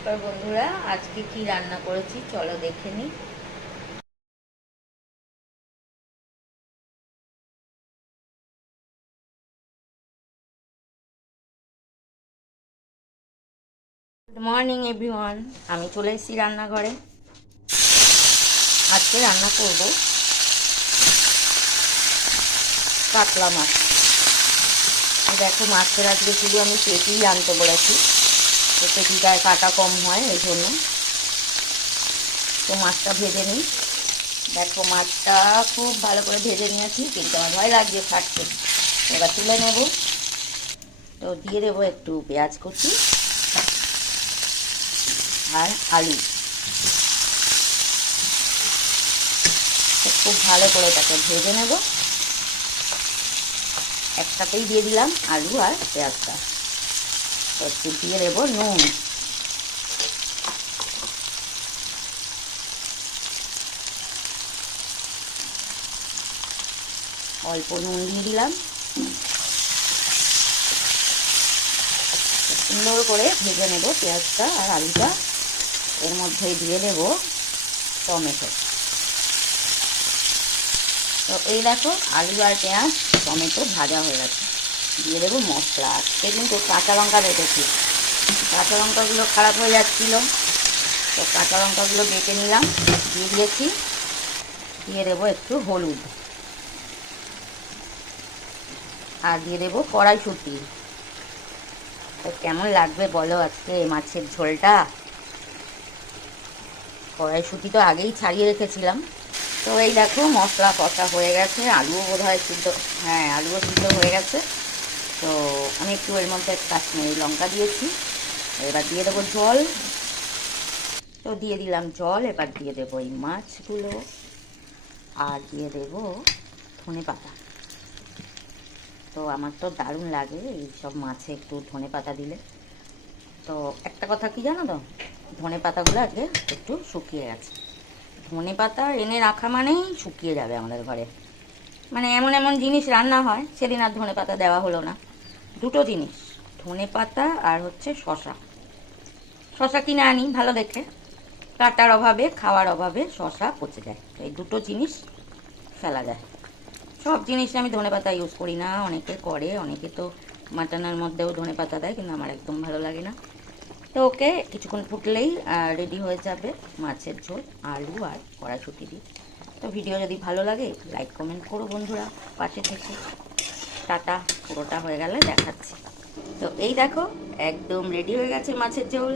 নমস্কার বন্ধুরা, আজকে কি রান্না করেছি চলো দেখে নিই। গুড মর্নিং এভরিওয়ান, আমি চলে এসেছি রান্নাঘরে। আজকে রান্না করব কাতলা মাছ। দেখো মাছের আজকে শুধু আমি পেটিই আনতে বলেছি, তো পেটিটায় কাটা কম হয় এই জন্য। তো মাছটা ভেজে নিই। দেখো মাছটা খুব ভালো করে ভেজে নিয়েছি, কিন্তু আমার ভয় লাগছে ফাটছে। এবার তুলে নেব। তো দিয়ে দেবো একটু পেঁয়াজ কুচি আর আলু। খুব ভালো করে তাকে ভেজে নেব। একসাথেই দিয়ে দিলাম আলু আর পেঁয়াজটা। একটু দিয়ে দেবো নুন। অল্প নুন দিয়ে দিলাম। সুন্দর করে ভেজে নেব পেঁয়াজটা আর আলুটা। এর মধ্যে দিয়ে দেব টমেটো। তো এই দেখো আলু আর পেঁয়াজ টমেটো ভাজা হয়ে গেছে। দিয়ে দেবো মশলা। আজকে কিন্তু কাঁচা লঙ্কা রেখেছি, কাঁচা লঙ্কাগুলো খারাপ হয়ে যাচ্ছিলো, তো কাঁচা লঙ্কাগুলো বেটে নিলাম, দিয়ে দিয়েছি। দিয়ে দেবো একটু হলুদ আর দিয়ে দেবো কড়াইশুঁটি। তো কেমন লাগবে বলো আজকে মাছের ঝোলটা। কড়াইশুঁটি তো আগেই ছাড়িয়ে রেখেছিলাম। তো এই দেখো মশলা কষা হয়ে গেছে, আলুও বোধহয় সিদ্ধ, হ্যাঁ আলুও সিদ্ধ হয়ে গেছে। তো আমি একটু এর মধ্যে কাশ্মীরি লঙ্কা দিয়েছি। এবার দিয়ে দেবো জল। তো দিয়ে দিলাম জল। এবার দিয়ে দেবো এই মাছগুলো আর দিয়ে দেবো ধনেপাতা। তো আমার তো দারুণ লাগে এই সব মাছে একটু ধনেপাতা দিলে। তো একটা কথা কি জানো তো, ধনেপাতাগুলো আজকে একটু শুকিয়ে গেছে। ধনেপাতা এনে রাখা মানেই শুকিয়ে যাবে আমাদের ঘরে। মানে এমন এমন জিনিস রান্না হয়, সেদিন আর ধনেপাতা দেওয়া হলো না। দুটো জিনিস, ধনেপাতা আর হচ্ছে শশা। শশা কিনে আনি ভালো দেখে, কাটার অভাবে খাওয়ার অভাবে শশা পচে যায়। এই দুটো জিনিস ফেলা যায়। সব জিনিসে আমি ধনেপাতা ইউজ করি না, অনেকে করে, অনেকে তো মাটনের মধ্যেও ধনেপাতা দেয়, কিন্তু আমার একদম ভালো লাগে না। তো ওকে কিছুক্ষণ ফুটলেই রেডি হয়ে যাবে মাছের ঝোল, আলু আর কড়াইশুঁটি দিয়ে। তো ভিডিও যদি ভালো লাগে লাইক কমেন্ট করো বন্ধুরা, পাশে থেকে। টাটা, পুরোটা হয়ে গেলে দেখাচ্ছি। তো এই দেখো একদম রেডি হয়ে গেছে মাছের ঝোল।